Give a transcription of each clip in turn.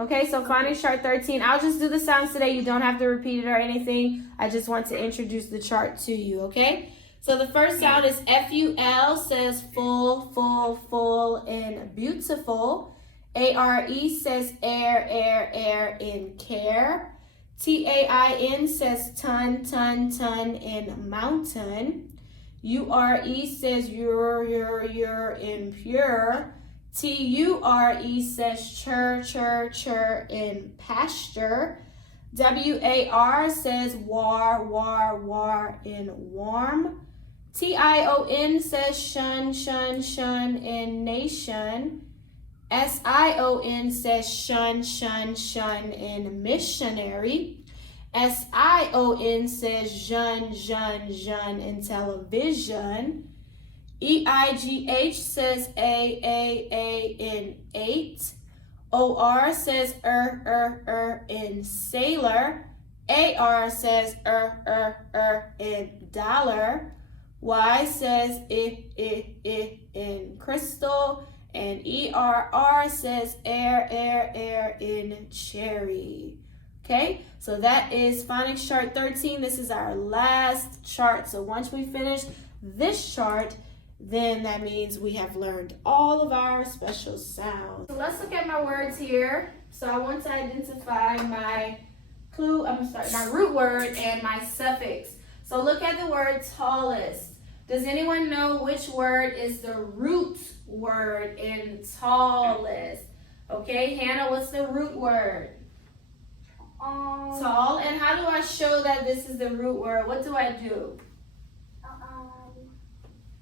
Okay, so phonics chart 13. I'll just do the sounds today. You don't have to repeat it or anything. I just want to introduce the chart to you, okay? So the first sound is F-U-L, says full, full, full, and beautiful. A-R-E says air, air, air, in care. T-A-I-N says ton, ton, ton, in mountain. U-R-E says you're, in pure. T-U-R-E says chur, chur, chur, in pasture. W-A-R says war, war, war, in warm. T-I-O-N says shun, shun, shun, in nation. S-I-O-N says shun, shun, shun, in missionary. S-I-O-N says jeune, jeune, jeune, in television. E-I-G-H says A, in 8. O-R says in sailor. A-R says in dollar. Y says in crystal. And E-R-R says air, air, air, in cherry. Okay, so that is phonics chart 13. This is our last chart. So once we finish this chart, then that means we have learned all of our special sounds. So let's look at my words here. So I want to identify my my root word and my suffix. So look at the word tallest. Does anyone know which word is the root word in tallest? Okay, Hannah, what's the root word? Tall. And how do I show that this is the root word? What do I do?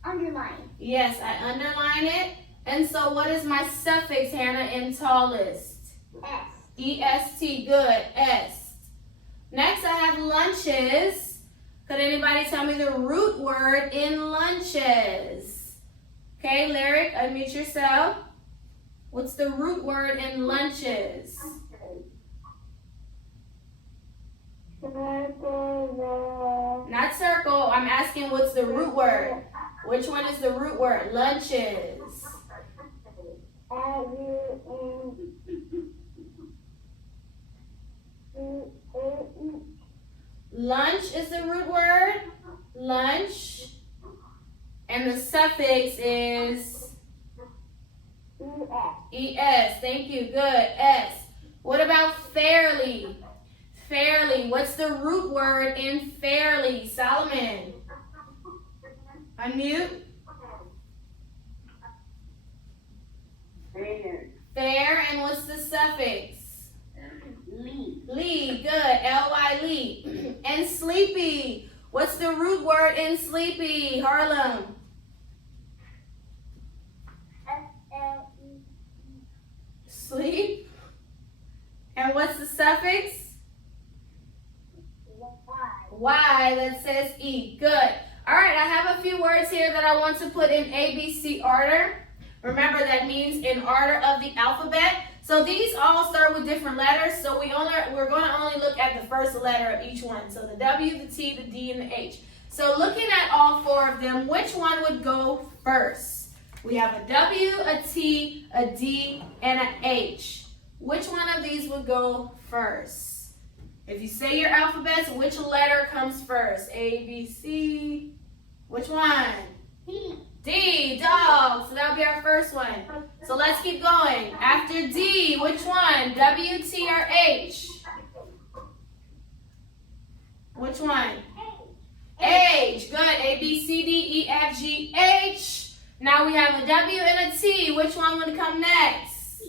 Underline. Yes, I underline it. And so what is my suffix, Hannah, in tallest? S. E-S-T, good, S. Next I have lunches. Could anybody tell me the root word in lunches? Okay, Lyric, unmute yourself. What's the root word in lunches? Circle. Not circle, I'm asking what's the root word? Which one is the root word? Lunches. Lunch is the root word. Lunch. And the suffix is E-S. Thank you. Good. S. What about fairly? Fairly. What's the root word in fairly? Solomon. Unmute. Fair. Fair. And what's the suffix? Lee. Lee. Good. L-Y. Lee. And sleepy. What's the root word in sleepy? Harlem. S-L-E. Sleep. And what's the suffix? Y, that says E. Good. All right, I have a few words here that I want to put in ABC order. Remember, that means in order of the alphabet. So these all start with different letters. So we're going to only look at the first letter of each one. So the W, the T, the D, and the H. So looking at all four of them, which one would go first? We have a W, a T, a D, and an H. Which one of these would go first? If you say your alphabets, which letter comes first? A, B, C. Which one? D. D, dog. So that'll be our first one. So let's keep going. After D, which one? W, T, or H? Which one? H. Good. A, B, C, D, E, F, G, H. Now we have a W and a T. Which one would come next?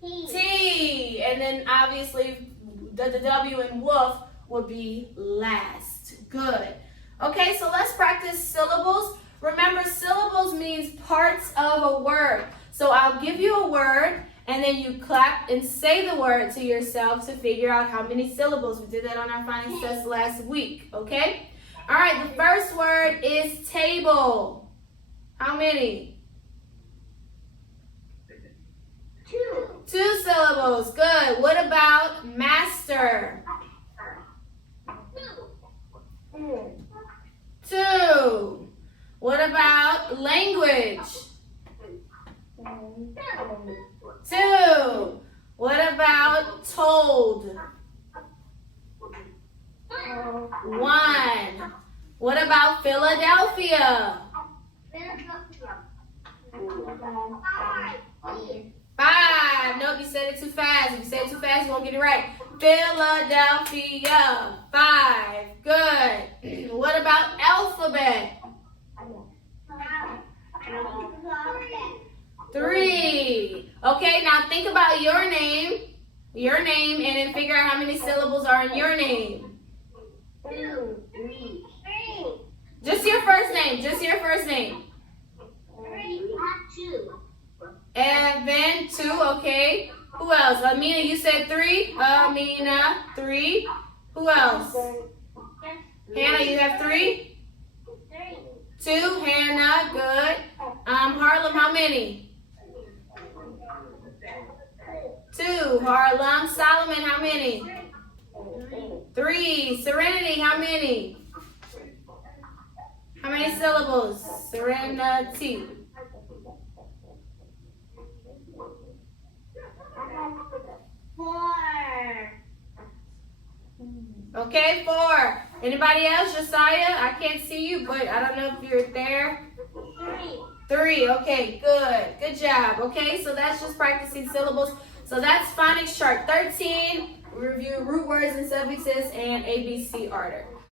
T. And then obviously the W in wolf would be last. Good. Okay, so let's practice syllables. Remember, syllables means parts of a word. So I'll give you a word, and then you clap and say the word to yourself to figure out how many syllables. We did that on our phonics test last week, okay? All right, the first word is table. How many? 2. 2 syllables. Good. What about master? 2. What about language? 2. What about told? 1. What about Philadelphia? 5. Nope, you said it too fast. If you say it too fast, you won't get it right. Philadelphia. 5. Good. What about alphabet? 3. Okay, now think about your name, and then figure out how many syllables are in your name. 2, 3. Just your first name. 2. Evan, 2, okay. Who else? Amina, you said 3? Amina, 3. Who else? Hannah, you have 3? 2, Hannah, good. Harlem, how many? 2, Harlem. Solomon, how many? 3. Serenity, how many? How many syllables? Serenity. 4. Okay, 4. Anybody else? Josiah, I can't see you, but I don't know if you're there. 3. Okay, good. Good job. Okay, so that's just practicing syllables. So that's phonics chart 13. Review root words and suffixes and ABC order.